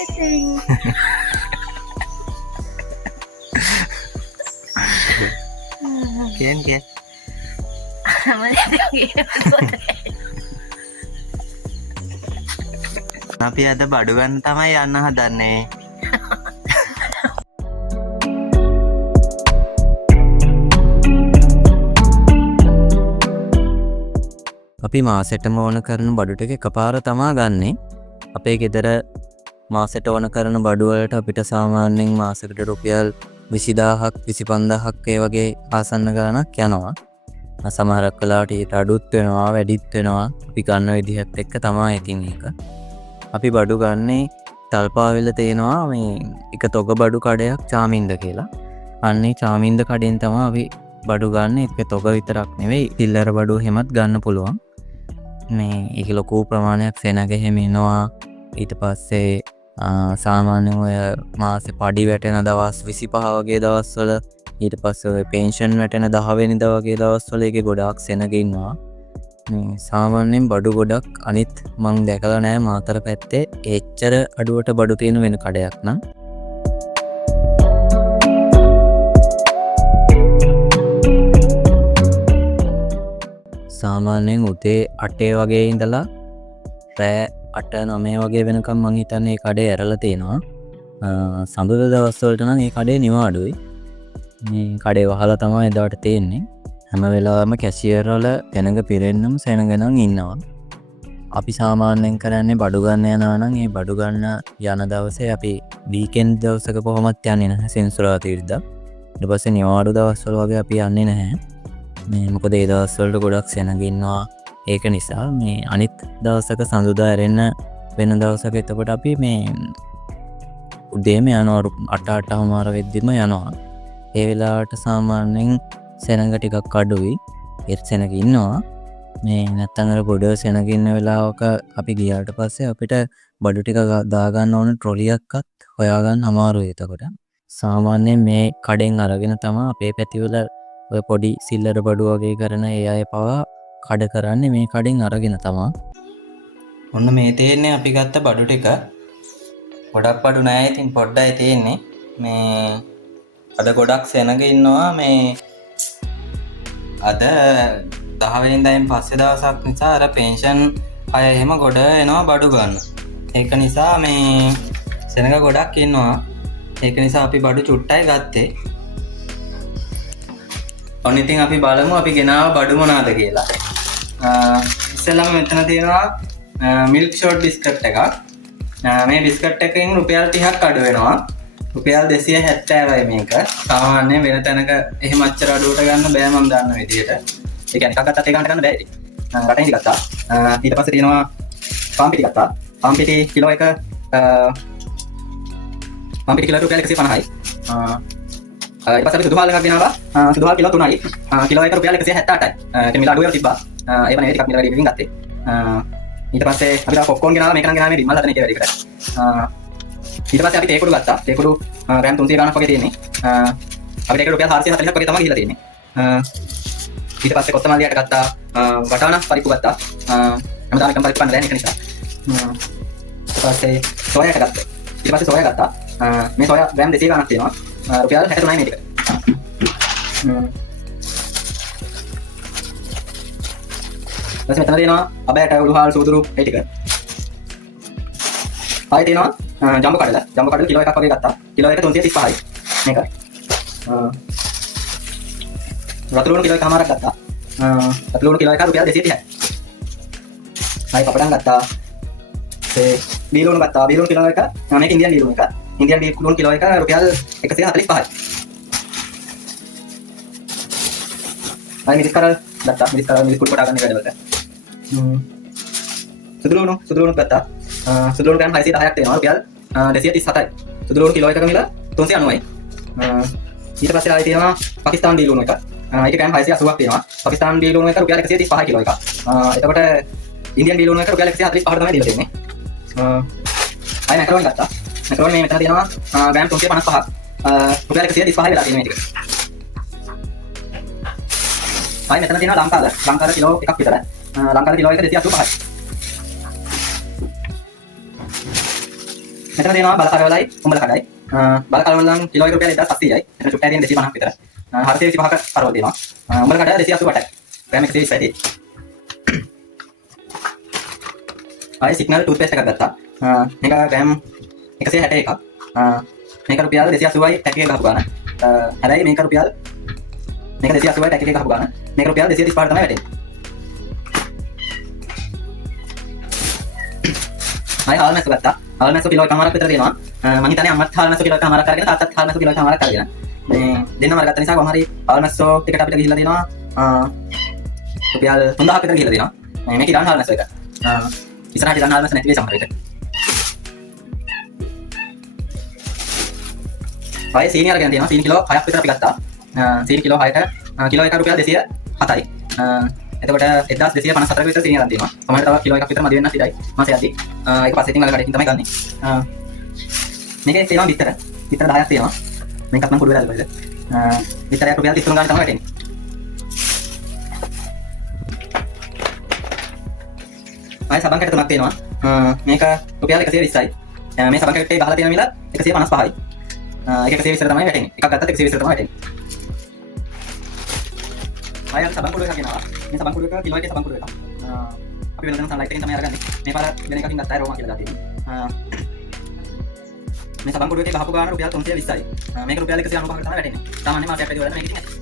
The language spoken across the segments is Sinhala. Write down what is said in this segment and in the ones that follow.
amazing. Kian. අපි අද බඩු ගන්න තමයි යන්න හදන්නේ. අපි මාසෙටම ඕන කරන බඩු ටික එකපාර තමා ගන්නෙ. අපේ ගෙදර මාසෙට ඕන කරන බඩු වලට අපිට සාමාන්‍යයෙන් මාසෙකට රුපියල් 20000ක් 25000ක් ඒ වගේ ආසන්න ගාණක් යනවා. සමහරක් වෙලාවට ඊට අඩුත් වෙනවා වැඩිත් වෙනවා. අපි ගන්න විදිහත් එක්ක තමයි ඉතින් ඒක. අපි බඩු ගන්නේ තල්පාවෙල තියෙනවා මේ එක තොග බඩු කඩයක් චාමින්ද කියලා. අන්නේ චාමින්ද කඩෙන් තමයි අපි බඩු ගන්න. එක තොග විතරක් නෙවෙයි තිල්ලර බඩු හැමත් ගන්න පුළුවන්. මේ ඒක ලොකු ප්‍රමාණයක් සෙනග එහෙම එනවා. ඊට පස්සේ සාමාන්‍යයෙන් ඔය මාසේ පඩි වැටෙන දවස් 25 වගේ දවස්වල ඊට පස්සේ ඔය පෙන්ෂන් වැටෙන 10 වෙනිදා වගේ දවස්වල ඒකේ ගොඩාක් සෙනග ඉන්නවා. මේ සාමාන්‍යයෙන් බඩු ගොඩක් අනිත් මං දැකලා නැහැ මාතර පැත්තේ එච්චර අඩුවට බඩු තියෙන වෙන කඩයක් නම්. සාමාන්‍යයෙන් උදේ 8 වගේ ඉඳලා රෑ 8-9 වගේ වෙනකම් මං හිතන්නේ මේ කඩේ ඇරලා තියෙනවා. සඳුදා දවස්වලට නම් මේ කඩේ නිවාඩුයි. මේ කඩේ වහලා තමයි එදාට තියෙන්නේ. හැම වෙලාවෙම කැෂියර් වල තැනක පිරෙන්නම සෙනගනම් ඉන්නවා. අපි සාමාන්‍යයෙන් කරන්නේ බඩු ගන්න යනවා නම් ඒ බඩු ගන්න යන දවසේ අපි වීකෙන්ඩ් දවසක කොහොමත් යන්නේ නැහැ සෙන්සුරාදා ඉරිදා. ඊට පස්සේ නිවාඩු දවස්වල වගේ අපි යන්නේ නැහැ. මේ මොකද ඒ දවස්වලට ගොඩක් සෙනග ඉන්නවා. ඒක නිසා මේ අනිත් දවසක සඳුදා ඇරෙන්න වෙන දවසක එතකොට අපි මේ උදේම යනවා 8-8:00 වෙද්දිම යනවා. ඒ වෙලාවට සාමාන්‍යයෙන් සෙනඟ ටිකක් අඩුයි. ඒත් සෙනඟ ඉන්නවා. මේ නැත්තම් අර ගොඩ සෙනඟ ඉන්න වෙලාවක අපි ගියාට පස්සේ අපිට බඩු ටික දාගන්න ඕන ට්‍රොලියක්වත් හොයාගන්න අමාරුයි එතකොට. සාමාන්‍යයෙන් මේ කඩෙන් අරගෙන තමයි අපේ පැතිවල ඔය පොඩි සිල්ලර බඩු වගේ කරන ඒ අය පවා කඩ කරන්නේ මේ කඩෙන් අරගෙන තමයි. ඔන්න මේ තියෙන්නේ අපි ගත්ත බඩු ටික. ගොඩක් බඩු නෑ ඉතින් පොඩ්ඩයි තියෙන්නේ. මේ අද ගොඩක් සෙනඟ ඉන්නවා. මේ අද 10 වෙනිදායින් පස්සේ දවසක් නිසා අර පෙන්ෂන් අය එහෙම ගොඩ එනවා බඩු ගන්න. ඒක නිසා මේ සෙනඟ ගොඩක් ඉන්නවා. ඒක නිසා අපි බඩු චුට්ටයි ගත්තේ. ඔන්න ඉතින් අපි බලමු අපි ගෙනාව බඩු මොනවාද කියලා. ඉස්සෙල්ලාම මෙතන තියෙනවා මිල්ක් ෂෝට් බිස්කට් එකක්. මේ බිස්කට් එකෙන් රුපියල් 30ක් අඩු වෙනවා. රුපියල් 270යි මේක. සාමාන්‍යයෙන් වෙන තැනක එහෙම අච්චර අඩුවට ගන්න බෑ මම දන්න විදියට. ඒ කියන්නේ එකක් ගත්තත් ඒකට ගන්න බෑ ඉතින්. රටෙන් ඉලි ගත්තා. ඊට පස්සේ තියෙනවා පාන් පිටි ගත්තා. පාන් පිටි කිලෝ එක පාන් පිටි කිලෝ රුපියල් 150යි. ඊට පස්සේ අපි සුදු හාල් එකක් ගෙනාවා. සුදු හාල් කිලෝ 3යි. කිලෝ එක රුපියල් 178යි. ඒක මිල අඩු වෙලා තිබ්බා. ඒව නේ ටිකක් මිල වැඩි වෙමින් ගත්තේ. ඊට පස්සේ අපි තව පොප්කෝන් ගෙනාවා. මේක නම් ගෙනාවේ රිමල් හදන එකේ වැඩි කරා. ඊට පස්සේ අපි තේකුඩු ගත්තා. තේකුඩු ග්‍රෑම් 300 ගණක් වගේ තියෙන්නේ. අපිට ඒක රුපියල් 440ක් වගේ තමයි ගිහිලා තියෙන්නේ. ඊට පස්සේ කොත්තමල්ලියට ගත්තා. වටාන පරිප්පු ගත්තා. හැමදාම එකම පරිප්පු ගන්න බෑනේ ඒක නිසා. ඊට පස්සේ සෝයා එක ගත්තා. ඊට පස්සේ සෝයා ගත්තා. මේ සෝයා ග්‍රෑම් 200 ගණක් තියෙනවා. රුපියල් 63යි මේ ටික. ඊට මෙතන තියෙනවා අබෑට උඩුහාල් සූදුරු ඒ ටික. ආයෙ තියෙනවා ජම්බෝ කඩල. ජම්බෝ කඩල කිලෝ එකක් වගේ ගත්තා. කිලෝ එක 335යි මේක. රතු ලුණු කිලෝ එකමාරක් ගත්තා. රතු ලුණු කිලෝ එක රුපියල් 230යි. ආයෙ පපඩම් ගත්තා. ඒ බී ලුණු ගත්තා. බී ලුණු කිලෝ එක මේක ඉන්දියන් බී ලුණු එක. ඉන්දියන් බී ලුණු කිලෝ එක රුපියල් 145යි. ආයෙ මිරිස් කරල් ගත්තා. මිරිස් කුඩු කොටා ගන්න වැඩවලට. සුදු ලුණු ගත්තා. සුදු ලුණු ග්‍රෑම් 610ක් තියෙනවා රුපියල් 237යි. සුදු ලුණු කිලෝ එකක මිල 390යි. ඊට පස්සේ ආයෙ තියෙනවා පාකිස්තාන් බී ලුණු එක. ඒක ග්‍රෑම් 680ක් තියෙනවා. පාකිස්තාන් බී ලුණු එක රුපියල් 135 කිලෝ එකක්. එතකොට ඉන්දියන් බී ලුණු එක රුපියල් 145ට තමයි දීලා තියෙන්නේ. ආයෙ මැකරෝනි ගත්තා. මැකරෝනි මේ මෙතන තියෙනවා ග්‍රෑම් 355ක්. රුපියල් 135යි වෙලා තියෙන්නේ මේක. ආයෙ මෙතන තියෙනවා ලංකාද කිලෝ එකක් විතර. ලංකාද කිලෝ එක 285යි. මෙතන දෙනවා බල කරවලයි උඹල කඩයි. බල කරවල නම් කිලෝ එක රුපියල් 1700යි. මෙතන චුට්ටයි තියෙන 250ක් විතර. 425ක කරවල දෙනවා. උඹල කඩ 288යි. ග්‍රෑම් 120යි. ආයි සිග්නල් ටූත්පේස්ට් එකක් ගත්තා. මේක ග්‍රෑම් 161ක්. මේක රුපියල් 280යි පැක් එක ගහපු ගාන. හැබැයි මේක රුපියල් මේක 280යි පැක් එක ගහපු ගාන. මේක රුපියල් 235ට තමයි වැටෙන්නේ. ආයි හාල් මැස්සෝ ගත්තා. හාල් මැස්සෝ කිලෝ එකමාරක් විතර දෙනවා. මම හිතන්නේ අම්මත් හාල් මැස්සෝ කිලෝ එකමාරක් අරගෙන තාත්තත් හාල් මැස්සෝ කිලෝ එකමාරක් අරගෙන. මේ දෙන්නම අරගත්ත නිසා කොහොම හරි හාල් මැස්සෝ ටිකට අපිට ගිහිල්ලා දෙනවා. රුපියල් 3000ක් විතර ගිහිල්ලා දෙනවා. මේක ඉරන් හාල් මැස්සෝ එක. ඉස්සරහට ඉරන් හාල් මැස්සෝ නැති වෙයි සමහර විට. ආයි සීනි අරගෙන දෙනවා. සීනි කිලෝ 6ක් විතර අපි ගත්තා. සීනි කිලෝ 6ට කිලෝ එක රුපියල් 207යි. එතකොට 1254ක විතර සීනි අරන් දෙනවා. සමහරවිට තව කිලෝ එකක් විතර මදි වෙන්නත් ඉඩයි. මාසේ යද්දි. ඒක පස්සේ ඉතින් අර කඩේකින් තමයි ගන්නෙ. මේකේ තියෙනවා බිත්තර 10ක් තියෙනවා. මේකත් මම කුඩු වෙලා දාලා. බිත්තරයක් රුපියල් 33 ගාන තමයි වැටෙන්නේ. ආයි සබන් කැට තුනක් තියෙනවා. මේක රුපියල් 120යි. මේ සබන් කැටේ ගහලා තියෙන මිල 155යි. ඒක 120ට තමයි වැටෙන්නේ. එකක් ගත්තත් 120ට තමයි වැටෙන්නේ. ආයෙ සබන් කුඩු එකක් ගෙනවා. මේ සබන් කුඩු එක කිලෝ එකේ සබන් කුඩු එකක්. අපි වෙනදා සන්ලයිට් එකෙන් තමයි අරගන්නේ. මේ පාර වෙන එකකින් ගත්තා රෝමා කියලා දාලා තියෙනවා. මේ සබන් කුඩු එකේ ගහපු ගාන රුපියල් 320යි. මේක රුපියල් 195කට තමයි වැටෙන්නේ. සාමාන්‍ය මාසයක් වැඩි වලට මේක ඉතින් ඇති.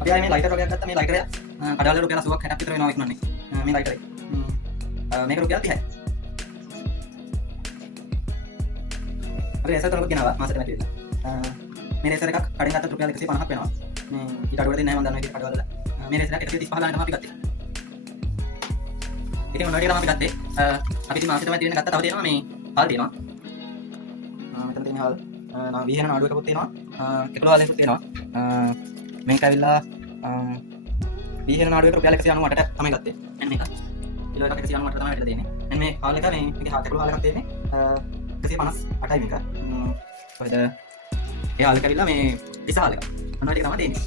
අපි ආයෙ මේ ලයිටර් වගේක් ගත්තා. මේ ලයිටරය කඩවල රුපියල් 80ක් 60ක් විතර වෙනවා විකුණන්නේ. මේ ලයිටරේ. මේක රුපියල් 30යි. අපි රේසර් තුනක් ගෙනාවා මාසෙට වැඩි වෙලා. මේ රේසර් එකක් කඩෙන් ගත්තත් රුපියල් 150ක් වෙනවා. මේ ඊට අඩුවට දෙන්නේ නැහැ මම දන්නවා ඒක කඩවල. මේ රේසර් එක 135 ගානක් තමයි අපි ගත්තේ. ඉතින් ඔන්න ඔය ටික තමයි අපි ගත්තේ. අපි ඉතින් මාසෙට වැඩි වෙන ගත්තා. තව තියෙනවා මේ හාල් තියෙනවා. මෙතන තියෙන හාල් විහෙන නාඩු එකකුත් තියෙනවා. 11 හාලෙකුත් තියෙනවා. මේක ඇවිල්ලා විහෙන නාඩු එක රුපියල් 198ට තමයි ගත්තේ. මෙන්න මේක. කිලෝ එකක් 198ට තමයි වැටලා තියෙන්නේ. මෙන්න මේ හාල් එක මේ මේකේ 11 හාල් එකක් තියෙන්නේ. 158යි මේක. කොහෙද? ඒ හාල් එක ඇවිල්ලා මේ 30 හාල් එක. අන්න ඔය ටික තමයි තියෙන්නේ.